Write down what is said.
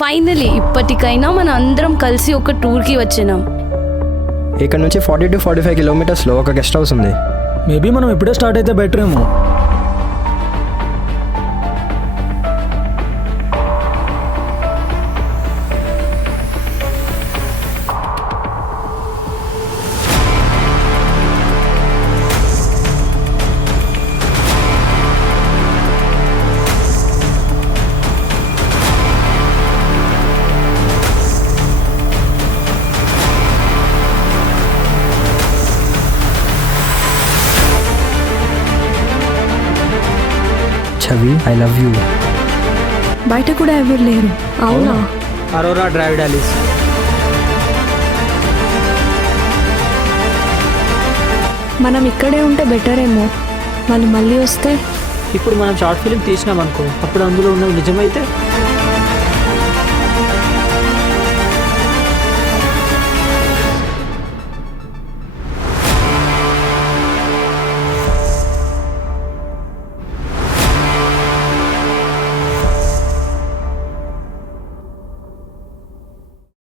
Finally ఇప్పటికైనా మన అందరం కలిసి ఒక టూర్కి వచ్చినాం. ఇక్కడ నుంచి 40 to 45 కిలోమీటర్స్లో ఒక గెస్ట్ హౌస్ ఉంది. మేబీ మనం ఇప్పుడే స్టార్ట్ అయితే బెటర్ ఏమో. చవి, ఐ లవ్ యూ. బయట కూడా ఎవరు లేరు. అవునా? Aurora drive dollies. మనం ఇక్కడే ఉంటే బెటర్ ఏమో. వాళ్ళు మళ్ళీ వస్తే ఇప్పుడు మనం షార్ట్ ఫిలిం తీసినాం అనుకో, అప్పుడు అందులో ఉన్నది నిజమైతే